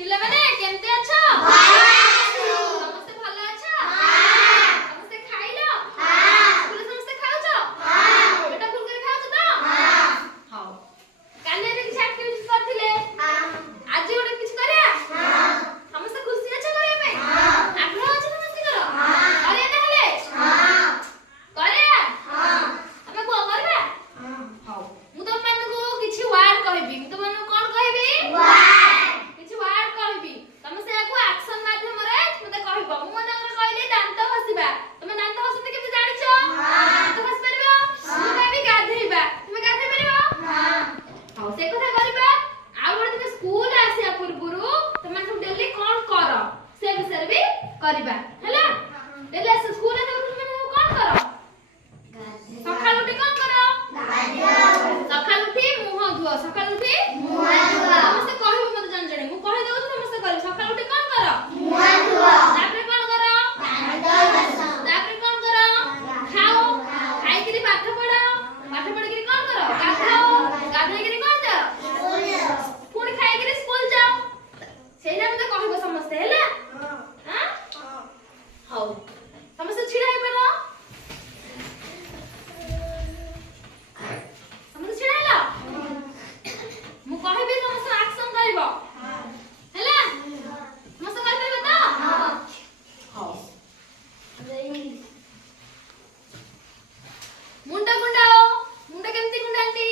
ପିଲାମାନେ କେମିତି ଅଛ? ସମସ୍ତେ ଭଲ ଅଛ? ସମସ୍ତେ ଖାଇଲ? ସ୍କୁଲରେ ସମସ୍ତେ ଖାଉଛ? ପେଟ ଫୁଲ କରି ଖାଉଛ ତ? ହଉ। କାଲି ଆମେ କିଛି ଆକ୍ଟିଭିଟି କରିଥିଲେ, ଆଜି ଗୋଟେ କିଛି କରିବା? ସମସ୍ତେ ଖୁସି ଅଛ କରିବା ପାଇଁ? ଆଗ୍ରହ ଅଛି ସମସ୍ତଙ୍କର? କରିବା ତାହେଲେ? କରିବା? ଆମେ କୁହ କରିବା? ହଉ। ମୁଁ ତମମାନଙ୍କୁ କିଛି ୱାର୍ଡ କହିବି। ମୁଁ ତମମାନଙ୍କୁ କଣ କହିବି? କିଛି ୱାର୍ଡ କହିବି। ତମେ ସେଇଆକୁ ଆକ୍ସନ ମାଧ୍ୟମରେ ମତେ କହିବ। ମୁଁ ମନେକର କହିଲି ଦାନ୍ତ ଘଷିବା। ତମେ ଦାନ୍ତ ଘଷନ୍ତି କେମିତି ଜାଣିଛ? ଦାନ୍ତ ଘଷି ପାରିବ? ମୁଁ କହିବି ଗାଧେଇବା। ତମେ ଗାଧେଇ ପାରିବ? ହଉ, ସେ କଥା କରିବା। ଆଉ ଗୋଟେ ଦିନ ସ୍କୁଲ ଆସିବା ପୂର୍ବରୁ ତମେ ସବୁ ଡେଲି କଣ କର ସେ ବିଷୟରେ ବି କରିବା ହେଲା। ଡେଲି ଆସ ସ୍କୁଲ ଆସିବା ପୂର୍ବରୁ ତମେ ସବୁ କଣ କର? ସକାଳୁ ଉଠି କଣ କର? ସକାଳୁ ଉଠି ମୁହଁ ଧୁଅ। ସକାଳୁ ଉଠି ସମସ୍ତେ କହିବେ ମତେ ଜଣେ ଜଣେ। ମୁଁ କହି ଦଉଛି ସମସ୍ତେ କରିବେ। ସକାଳୁ ଉଠି କଣ କର? ତାପରେ କଣ କର? ତାପରେ କଣ କର? ଖାଅ। ଖାଇକିରି ପାଠ ପଢ। ପାଠ ପଢିକିରି କଣ କର? ଗାଧାଅ। ଗାଧେଇକିରି କଣ ଯାଅ? ପୁଣି ଖାଇକିରି ସ୍କୁଲ ଯାଅ। ସେଇଟା ମତେ କହିବ ସମସ୍ତେ ହେଲା। ହଉ, ସମସ୍ତେ ଛିଡା ହେଇପଡ। ସମସ୍ତେ ଛିଡା ହେଲ? ମୁଁ କହିବି ସମସ୍ତେ ଆକ୍ସନ କରିବ ହେଲା। ସମସ୍ତେ କରିପାରିବ ତ? ହଉ। ମୁଣ୍ଡ କୁଣ୍ଡାଅ। ମୁଣ୍ଡ କେମିତି କୁଣ୍ଡାନ୍ତି?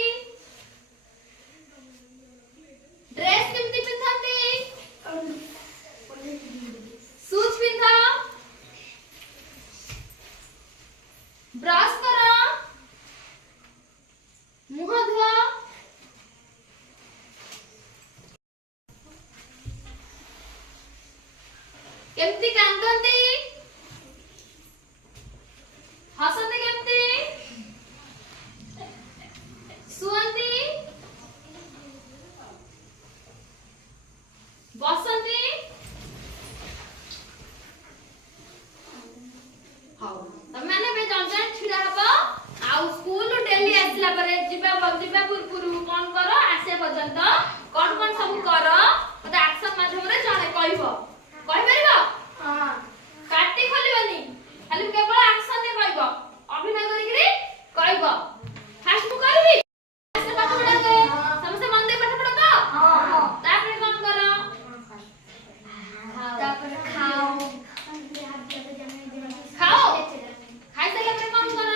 ଡ୍ରେସ୍ କେମିତି ପିନ୍ଧନ୍ତି? ସୁଜ୍ ପିନ୍ଧ। ବ୍ରଶ କର। ମୁହଁ ଧୁଅ। କେମିତି କାନ୍ଦନ୍ତି? ହସନ୍ତି କେମିତି? ଶୁଅନ୍ତି? ବସନ୍ତି? ହଉ, ତମେମାନେ ଏବେ ଜଣେ ଜଣେ ଛିଡା ହବ। ଆଉ ସ୍କୁଲରୁ ଡେଲି ଆସିଲା ପରେ ଯିବା ପୂର୍ବରୁ କଣ କର? ଆସିବା ପର୍ଯ୍ୟନ୍ତ କଣ କଣ ସବୁ କର ମତେ ଆକ୍ସନ ମାଧ୍ୟମରେ ଜଣେ କହିବ। କହିପାରିବ? ପାଟି ଖୋଲିବନି, ଖାଲି କେବଳ ଆକ୍ସନରେ କହିବ। ଅଭିନୟ କରିକିରି କହିବ। ଫାର୍ଷ୍ଟ ମୁଁ କହିବି। ପାଠ ପଢାରେ ସମସ୍ତେ ମନ ଦେଇ ପାଠ ପଢ ତ? ତାପରେ କଣ କର? ତାପରେ ଖାଅ। ଖାଇସାରିଲା ପରେ କଣ କର?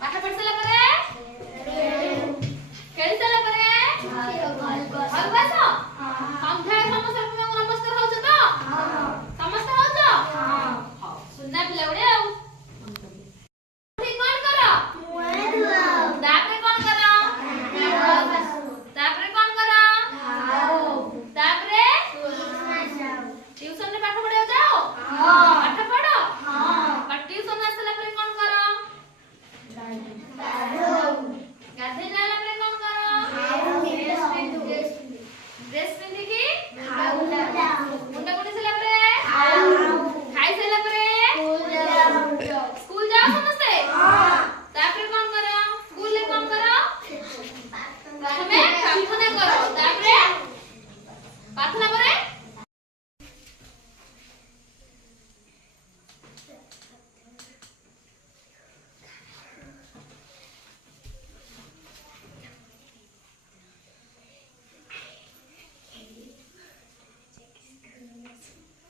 ପାଠ ପଢି ସାରିଲା ପରେ ଖେଳି ସାରିଲା ପରେ ଘରକୁ ଆସ। ସନ୍ଧ୍ୟାବେଳେ ସମସ୍ତେ ନମସ୍କାର ହଉଛ ତ? ସମସ୍ତେ ହଉଛ? ହଉ, ସୁନା ପିଲା ଭଳିଆ ଆଉ। କଣ କର? ତାପରେ କଣ କର? ତାପରେ କଣ କର? ତାପରେ ଟ୍ୟୁସନରେ ପାଠ ପଢିବାକୁ ଯାଅ? ପାଠ ପଢ। ଟ୍ୟୁସନ ଆସିଲା ପରେ କଣ କର? ଗାଧେଇ ସାରିଲା ପରେ କଣ କର? ଡ୍ରେସ୍ ପିନ୍ଧିକି ମୁଣ୍ଡ କୁଣ୍ଡେଇ ସାରିଲା ପରେ ଖାଇ ସାରିଲା ପରେ ସ୍କୁଲ ଯାଅ ସମସ୍ତେ? ତାପରେ କଣ କର? ସ୍କୁଲରେ କଣ କର? ପ୍ରଥମେ ପ୍ରାର୍ଥନା କର। ତାପରେ ପ୍ରାର୍ଥନା ପରେ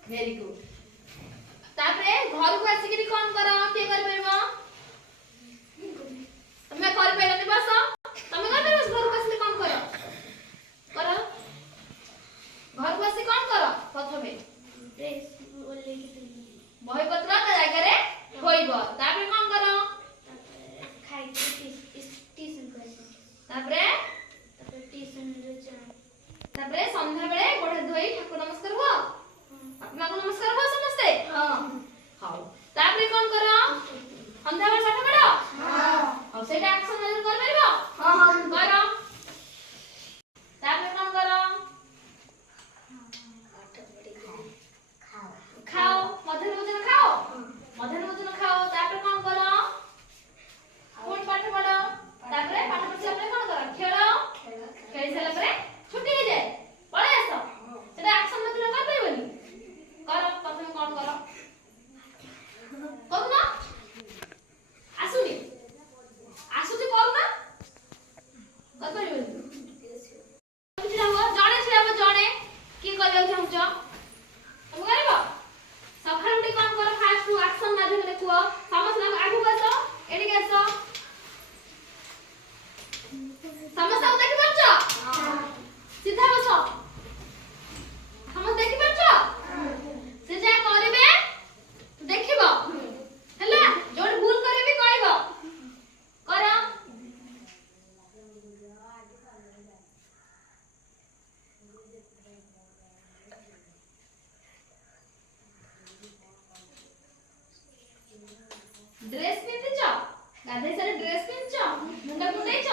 ଭେରି ଗୁଡ୍। ତାପରେ ଘରକୁ ଆସିକିରି କଣ କର? କିଏ କରିପାରିବ? ତମେ କରିପାରିବନି, ବସ। ତମେ କରିପାରିବ? ଘରକୁ ଆସିଲେ କଣ କର? ଘରକୁ ଆସି କଣ କର? ପ୍ରଥମେ ବହିପତ୍ର ତା ଜାଗାରେ ଥୋଇବ। ତାପରେ କଣ କର? ତାପରେ ସନ୍ଧ୍ୟାବେଳେ ଗୋଡ ଧୋଇ ଠାକୁର ନମସ୍କାର ହୁଅ। ବାପାଙ୍କୁ ନମସ୍କାର ହୁଅ ସମସ୍ତେ? ହଉ, ତାପରେ କଣ କର? ସନ୍ଧ୍ୟାବେଳେ ପାଠ ପଢ? ହଉ, ସେଇଟା ଆକ୍ସନ ମାଧ୍ୟମରେ କରିପାରିବ? କର। ତାପରେ କଣ କର? ଖାଅ। ମଧ୍ୟାହ୍ନ ଭୋଜନ ଖାଅ? ମଧ୍ୟାହ୍ନ ଭୋଜନ ଖାଅ। ତାପରେ କଣ କର? ପୁଣି ପାଠ ପଢ। ତାପରେ ପାଠ ପଢି ସାରିଲା ପରେ କଣ କର? ଖେଳ। ଖେଳି ସାରିଲା ପରେ ଛୁଟି ହେଇଯାଏ। ଡ୍ରେସ୍ ପିନ୍ଧିଛ ଗାଧେଇ ସାରି ଡ୍ରେସ୍ ପିନ୍ଧିଛ ମୁଣ୍ଡ କୁଣ୍ଡେଇଛ